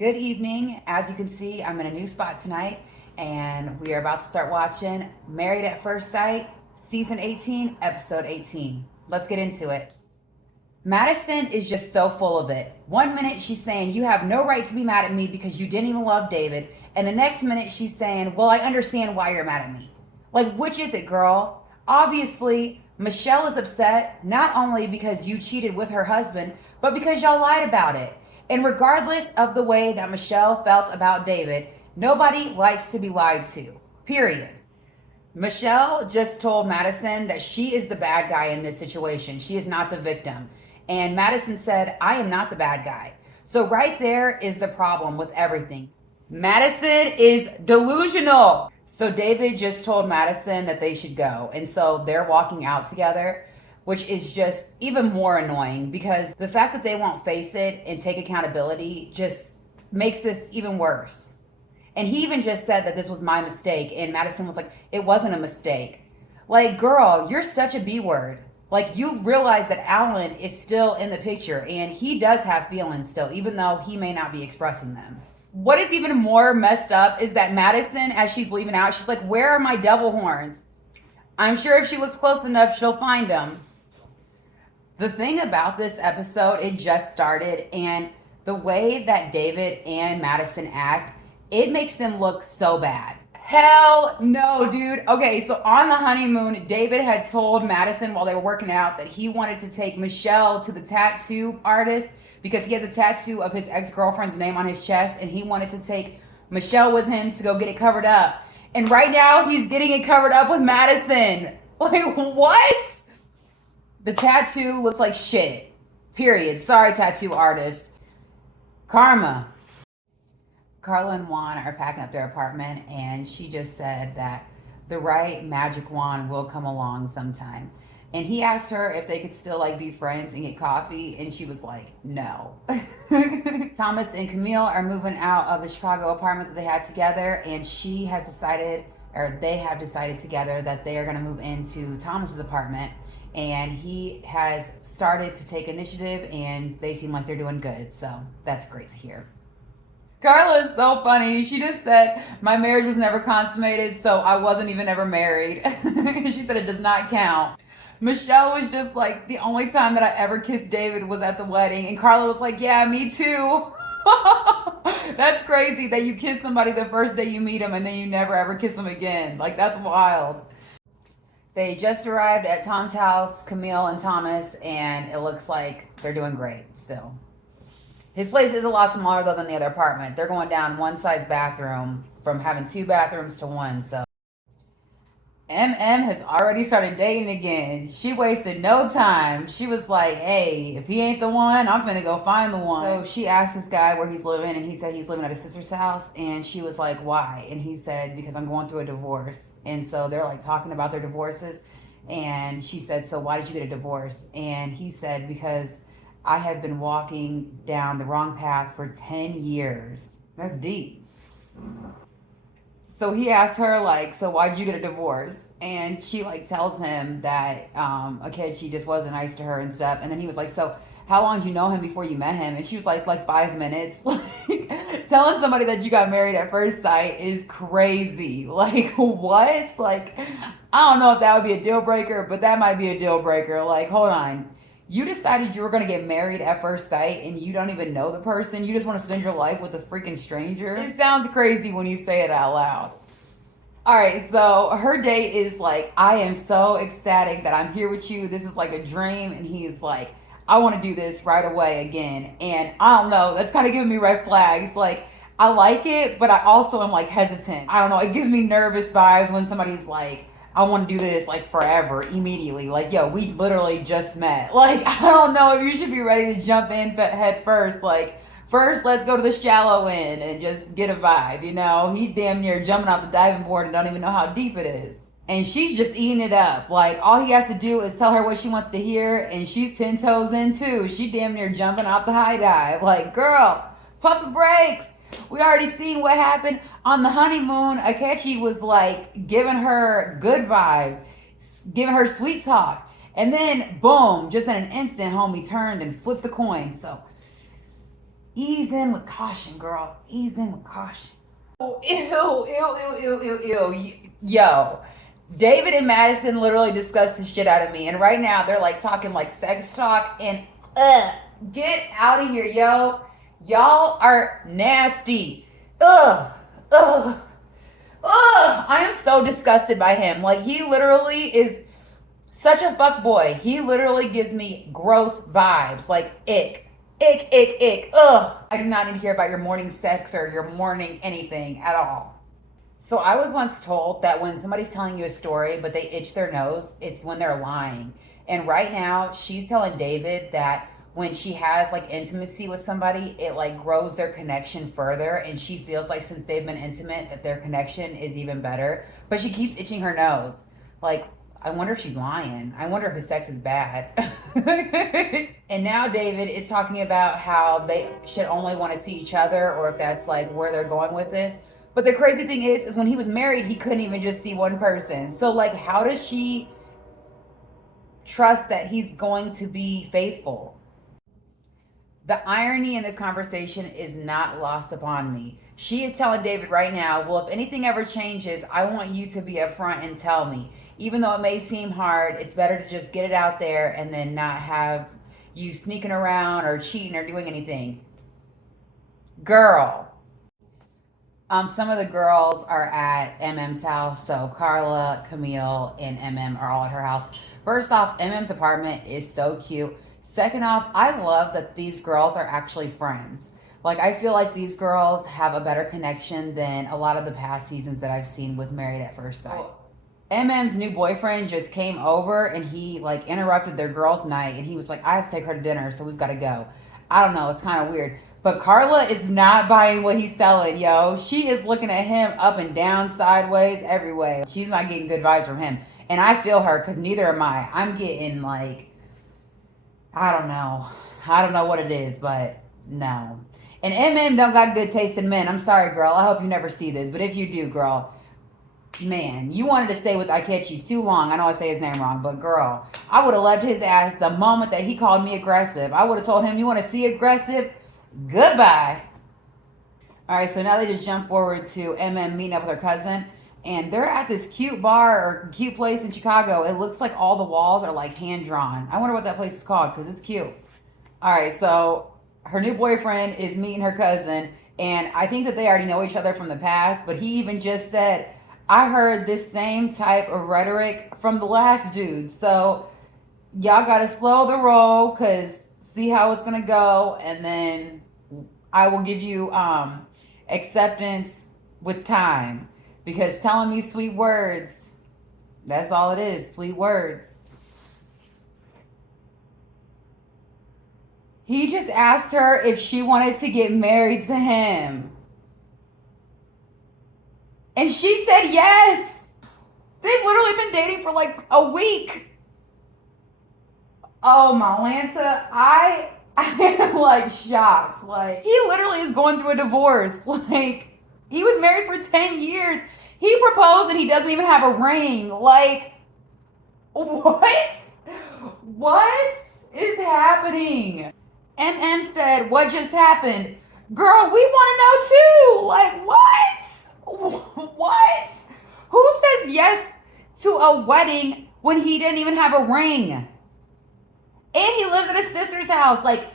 Good evening. As you can see, I'm in a new spot tonight, and we are about to start watching Married at First Sight, Season 18, Episode 18. Let's get into it. Madison is just so full of it. One minute she's saying, you have no right to be mad at me because you didn't even love David. And the next minute she's saying, well, I understand why you're mad at me. Like, which is it, girl? Obviously, Michelle is upset not only because you cheated with her husband, but because y'all lied about it. And regardless of the way that Michelle felt about David, nobody likes to be lied to. Period. Michelle just told Madison that she is the bad guy in this situation. She is not the victim. And Madison said, I am not the bad guy. So right there is the problem with everything. Madison is delusional. So David just told Madison that they should go. And so they're walking out together, which is just even more annoying because the fact that they won't face it and take accountability just makes this even worse. And he even just said that this was my mistake. And Madison was like, it wasn't a mistake. Like, girl, you're such a B word. Like, you realize that Alan is still in the picture and he does have feelings still, even though he may not be expressing them. What is even more messed up is that Madison, as she's leaving out, she's like, where are my devil horns? I'm sure if she looks close enough, she'll find them. The thing about this episode, it just started, and the way that David and Madison act, it makes them look so bad. Hell no, dude. Okay, so on the honeymoon, David had told Madison while they were working out that he wanted to take Michelle to the tattoo artist because he has a tattoo of his ex-girlfriend's name on his chest, and he wanted to take Michelle with him to go get it covered up. And right now, he's getting it covered up with Madison. Like, what? The tattoo looks like shit. Period. Sorry, tattoo artist. Karma. Carla and Juan are packing up their apartment, and she just said that the right magic wand will come along sometime. And he asked her if they could still like be friends and get coffee, and she was like, no. Thomas and Camille are moving out of the Chicago apartment that they had together, and she has decided, or they have decided together, that they are going to move into Thomas's apartment. And he has started to take initiative, and they seem like they're doing good. So that's great to hear. Carla is so funny. She just said, my marriage was never consummated, so I wasn't even ever married. She said it does not count. Michelle was just like, the only time that I ever kissed David was at the wedding. And Carla was like, yeah, me too. That's crazy that you kiss somebody the first day you meet them and then you never ever kiss them again. Like, that's wild. They just arrived at Tom's house, Camille and Thomas, and it looks like they're doing great still. His place is a lot smaller, though, than the other apartment. They're going down one size bathroom from having 2 bathrooms to 1, so. MM has already started dating again. She wasted no time. She was like, hey, if he ain't the one, I'm finna go find the one. So she asked this guy where he's living, and he said he's living at his sister's house, and she was like, why? And he said, because I'm going through a divorce. And so they're like talking about their divorces, and she said, so why did you get a divorce? And he said, because I had been walking down the wrong path for 10 years. That's deep. So he asked her, like, so why'd you get a divorce? And she, like, tells him that, okay, she just wasn't nice to her and stuff. And then he was like, so how long did you know him before you met him? And she was like 5 minutes. Like, telling somebody that you got married at first sight is crazy. Like, what? Like, I don't know if that would be a deal breaker, but that might be a deal breaker. Like, hold on. You decided you were going to get married at first sight and you don't even know the person. You just want to spend your life with a freaking stranger. It sounds crazy when you say it out loud. All right, so her date is like, I am so ecstatic that I'm here with you. This is like a dream. And he's like, I want to do this right away again. And I don't know, that's kind of giving me red flags. Like, I like it, but I also am like hesitant. I don't know, it gives me nervous vibes when somebody's like, I want to do this like forever, immediately. Like, yo, we literally just met. Like, I don't know if you should be ready to jump in head first. Like, first, let's go to the shallow end and just get a vibe, you know? He's damn near jumping off the diving board and don't even know how deep it is. And she's just eating it up. Like, all he has to do is tell her what she wants to hear, and she's 10 toes in too. She damn near jumping off the high dive. Like, girl, pump the brakes. We already seen what happened on the honeymoon. Akechi was like giving her good vibes, giving her sweet talk. And then, boom, just in an instant, homie turned and flipped the coin. So Ease in with caution, girl. Ease in with caution. Oh, ew. Yo, David and Madison literally discussed the shit out of me. And right now they're like talking like sex talk and get out of here, yo. Y'all are nasty. Ugh. Ugh. Ugh. I am so disgusted by him. Like, he literally is such a fuck boy. He literally gives me gross vibes. Like, ick. Ick, ick, ick. Ugh. I do not need to hear about your morning sex or your morning anything at all. So I was once told that when somebody's telling you a story but they itch their nose, it's when they're lying. And right now, she's telling David that when she has like intimacy with somebody, it like grows their connection further, and she feels like since they've been intimate that their connection is even better. But she keeps itching her nose. Like, I wonder if she's lying. I wonder if his sex is bad. And now David is talking about how they should only want to see each other, or if that's like where they're going with this. But the crazy thing is when he was married, he couldn't even just see one person. So like, how does she trust that he's going to be faithful? The irony in this conversation is not lost upon me. She is telling David right now, well, if anything ever changes, I want you to be upfront and tell me. Even though it may seem hard, it's better to just get it out there and then not have you sneaking around or cheating or doing anything. Girl. Some of the girls are at MM's house. So Carla, Camille, and MM are all at her house. First off, MM's apartment is so cute. Second off, I love that these girls are actually friends. Like, I feel like these girls have a better connection than a lot of the past seasons that I've seen with Married at First Sight. MM's new boyfriend just came over and he like interrupted their girls' night, and he was like, I have to take her to dinner, so we've got to go. I don't know, it's kind of weird. But Carla is not buying what he's selling, yo. She is looking at him up and down, sideways, every way. She's not getting good vibes from him. And I feel her, because neither am I. I'm getting like, I don't know. I don't know what it is, but no. And MM don't got good taste in men. I'm sorry, girl. I hope you never see this. But if you do, girl, man, you wanted to stay with Akechi too long. I know I say his name wrong, but girl, I would have left his ass the moment that he called me aggressive. I would have told him, you want to see aggressive? Goodbye. All right, so now they just jump forward to MM meeting up with her cousin. And they're at this cute bar or cute place in Chicago. It looks like all the walls are like hand drawn. I wonder what that place is called, because it's cute. All right, so her new boyfriend is meeting her cousin. And I think that they already know each other from the past. But he even just said, I heard this same type of rhetoric from the last dude. So y'all got to slow the roll, because see how it's going to go. And then I will give you acceptance with time. Because telling me sweet words, that's all it is, sweet words. He just asked her if she wanted to get married to him. And she said yes. They've literally been dating for like a week. Oh, Malanta, I am like shocked. Like, he literally is going through a divorce. Like, he was married for 10 years. He proposed and he doesn't even have a ring. Like, what? What is happening? MM said, what just happened? Girl, we want to know too. Like, what? What? Who says yes to a wedding when he didn't even have a ring? And he lives at his sister's house. Like,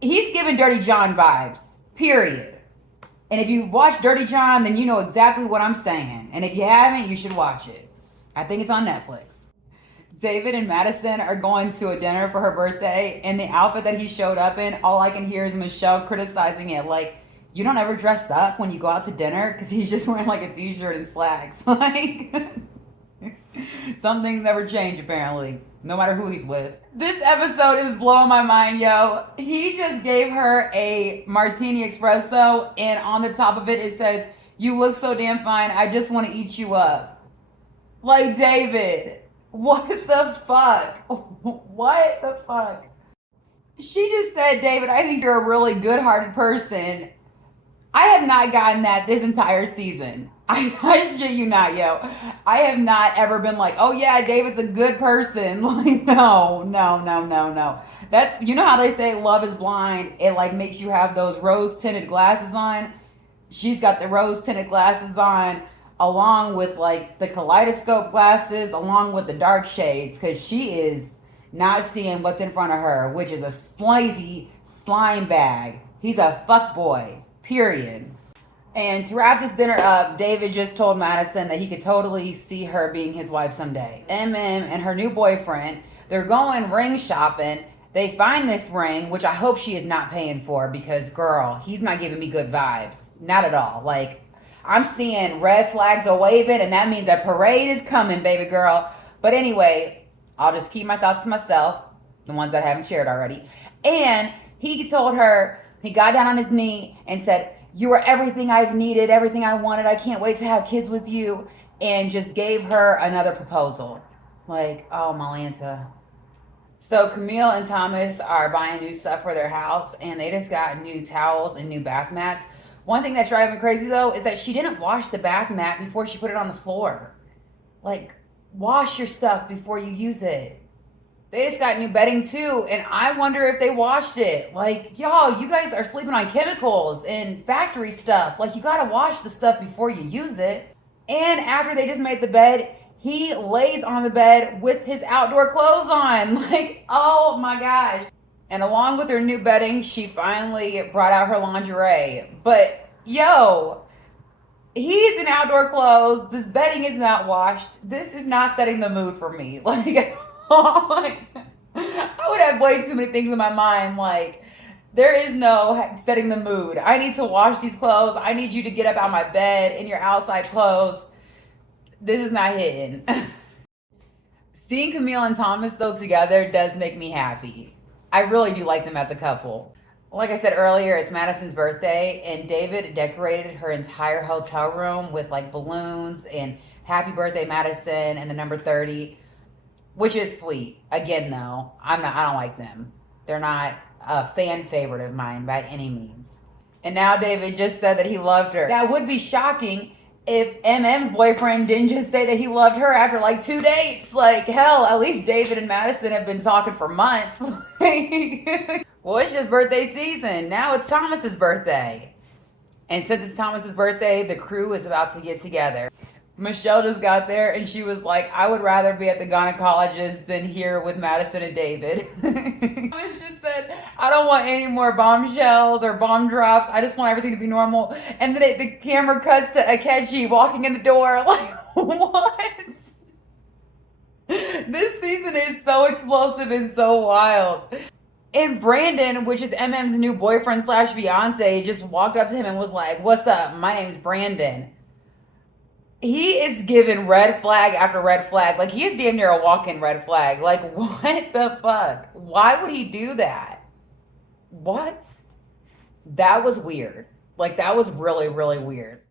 he's giving Dirty John vibes. Period. And if you've watched Dirty John, then you know exactly what I'm saying. And if you haven't, you should watch it. I think it's on Netflix. David and Madison are going to a dinner for her birthday, and the outfit that he showed up in, all I can hear is Michelle criticizing it. Like, you don't ever dress up when you go out to dinner? Because he's just wearing like a t-shirt and slacks. Like, some things never change apparently, no matter who he's with. This episode is blowing my mind, yo. He just gave her a martini espresso, and on the top of it, it says, you look so damn fine, I just want to eat you up. Like, David, what the fuck? What the fuck? She just said, David, I think you're a really good-hearted person. I have not gotten that this entire season. I shit you not, yo. I have not ever been like, oh yeah, David's a good person. Like, no, no, no, no, no. That's, you know how they say love is blind? It like makes you have those rose tinted glasses on. She's got the rose tinted glasses on, along with like the kaleidoscope glasses, along with the dark shades, because she is not seeing what's in front of her, which is a slazy slime bag. He's a fuck boy. Period. And to wrap this dinner up, David just told Madison that he could totally see her being his wife someday. And her new boyfriend, they're going ring shopping. They find this ring, which I hope she is not paying for because, girl, he's not giving me good vibes. Not at all. Like, I'm seeing red flags are waving, and that means a parade is coming, baby girl. But anyway, I'll just keep my thoughts to myself, the ones that I haven't shared already. And he told her, he got down on his knee and said, you are everything I've needed, everything I wanted. I can't wait to have kids with you. And just gave her another proposal. Like, oh, Malanta. So Camille and Thomas are buying new stuff for their house, and they just got new towels and new bath mats. One thing that's driving me crazy, though, is that she didn't wash the bath mat before she put it on the floor. Like, wash your stuff before you use it. They just got new bedding too, and I wonder if they washed it. Like, y'all, you guys are sleeping on chemicals and factory stuff. Like, you gotta wash the stuff before you use it. And after they just made the bed, he lays on the bed with his outdoor clothes on. Like, oh my gosh. And along with her new bedding, she finally brought out her lingerie. But, yo, he's in outdoor clothes. This bedding is not washed. This is not setting the mood for me. Like, I would have way too many things in my mind. Like, there is no setting the mood. I need to wash these clothes. I need you to get up out of my bed in your outside clothes. This is not hitting. Seeing Camille and Thomas, though, together does make me happy. I really do like them as a couple. Like I said earlier, it's Madison's birthday, and David decorated her entire hotel room with like balloons and happy birthday, Madison, and the number 30. Which is sweet. Again, though, I don't like them. They're not a fan favorite of mine by any means. And now David just said that he loved her. That would be shocking if MM's boyfriend didn't just say that he loved her after like 2 dates. Like, hell, at least David and Madison have been talking for months. Well, it's just birthday season. Now it's Thomas's birthday. And since it's Thomas's birthday, the crew is about to get together. Michelle just got there and she was like, I would rather be at the gynecologist than here with Madison and David. Thomas just said, I don't want any more bombshells or bomb drops. I just want everything to be normal. And then the camera cuts to Akechi walking in the door. Like, what? This season is so explosive and so wild. And Brandon, which is MM's new boyfriend slash fiance, just walked up to him and was like, what's up? My name's Brandon. He is giving red flag after red flag. Like, he is damn near a walk-in red flag. Like, what the fuck? Why would he do that? What? That was weird. Like, that was really, really weird.